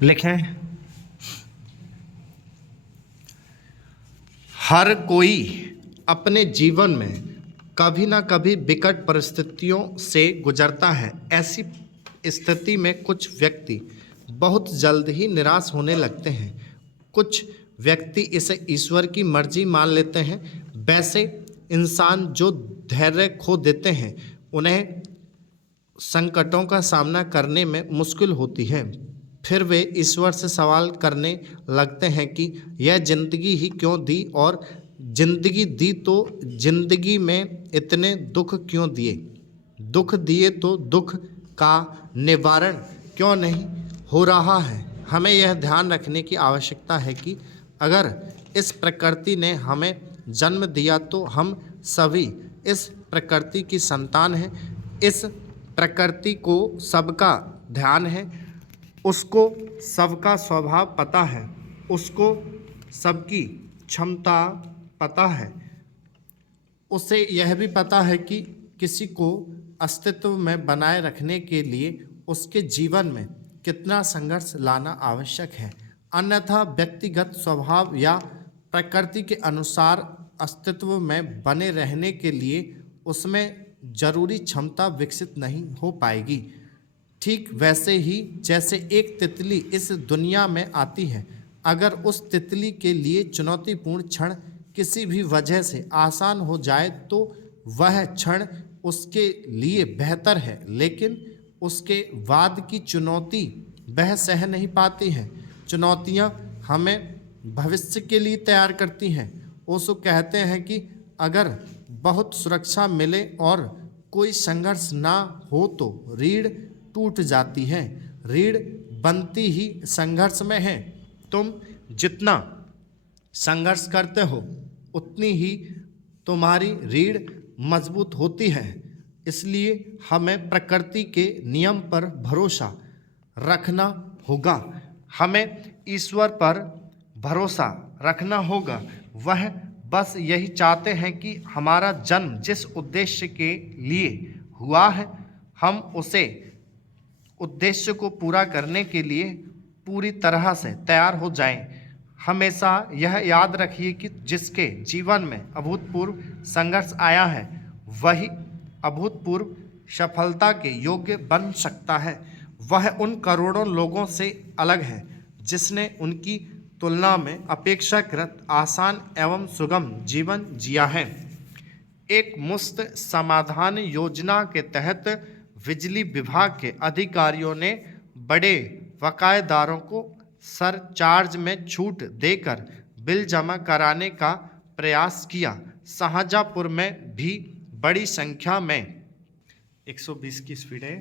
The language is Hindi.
लिखें। हर कोई अपने जीवन में कभी ना कभी विकट परिस्थितियों से गुजरता है। ऐसी स्थिति में कुछ व्यक्ति बहुत जल्द ही निराश होने लगते हैं। कुछ व्यक्ति इसे ईश्वर की मर्जी मान लेते हैं। वैसे इंसान जो धैर्य खो देते हैं उन्हें संकटों का सामना करने में मुश्किल होती है। फिर वे ईश्वर से सवाल करने लगते हैं कि यह ज़िंदगी ही क्यों दी, और ज़िंदगी दी तो ज़िंदगी में इतने दुख क्यों दिए, दुख दिए तो दुख का निवारण क्यों नहीं हो रहा है। हमें यह ध्यान रखने की आवश्यकता है कि अगर इस प्रकृति ने हमें जन्म दिया तो हम सभी इस प्रकृति की संतान हैं। इस प्रकृति को सबका ध्यान है, उसको सबका स्वभाव पता है, उसको सबकी क्षमता पता है। उसे यह भी पता है कि किसी को अस्तित्व में बनाए रखने के लिए उसके जीवन में कितना संघर्ष लाना आवश्यक है। अन्यथा व्यक्तिगत स्वभाव या प्रकृति के अनुसार अस्तित्व में बने रहने के लिए उसमें जरूरी क्षमता विकसित नहीं हो पाएगी। ठीक वैसे ही जैसे एक तितली इस दुनिया में आती है, अगर उस तितली के लिए चुनौतीपूर्ण क्षण किसी भी वजह से आसान हो जाए तो वह क्षण उसके लिए बेहतर है, लेकिन उसके बाद की चुनौती वह सह नहीं पाती है। चुनौतियाँ हमें भविष्य के लिए तैयार करती हैं। ओशो कहते हैं कि अगर बहुत सुरक्षा मिले और कोई संघर्ष ना हो तो रीढ़ टूट जाती है। रीढ़ बनती ही संघर्ष में है। तुम जितना संघर्ष करते हो उतनी ही तुम्हारी रीढ़ मजबूत होती है। इसलिए हमें प्रकृति के नियम पर भरोसा रखना होगा। हमें ईश्वर पर भरोसा रखना होगा। वह बस यही चाहते हैं कि हमारा जन्म जिस उद्देश्य के लिए हुआ है हम उसे उद्देश्य को पूरा करने के लिए पूरी तरह से तैयार हो जाएं। हमेशा यह याद रखिए कि जिसके जीवन में अभूतपूर्व संघर्ष आया है वही अभूतपूर्व सफलता के योग्य बन सकता है। वह उन करोड़ों लोगों से अलग है जिसने उनकी तुलना में अपेक्षाकृत आसान एवं सुगम जीवन जिया है। एक मुफ्त समाधान योजना के तहत बिजली विभाग के अधिकारियों ने बड़े बकायेदारों को सरचार्ज में छूट देकर बिल जमा कराने का प्रयास किया। शाहजहाँपुर में भी बड़ी संख्या में 120 की स्पीड है।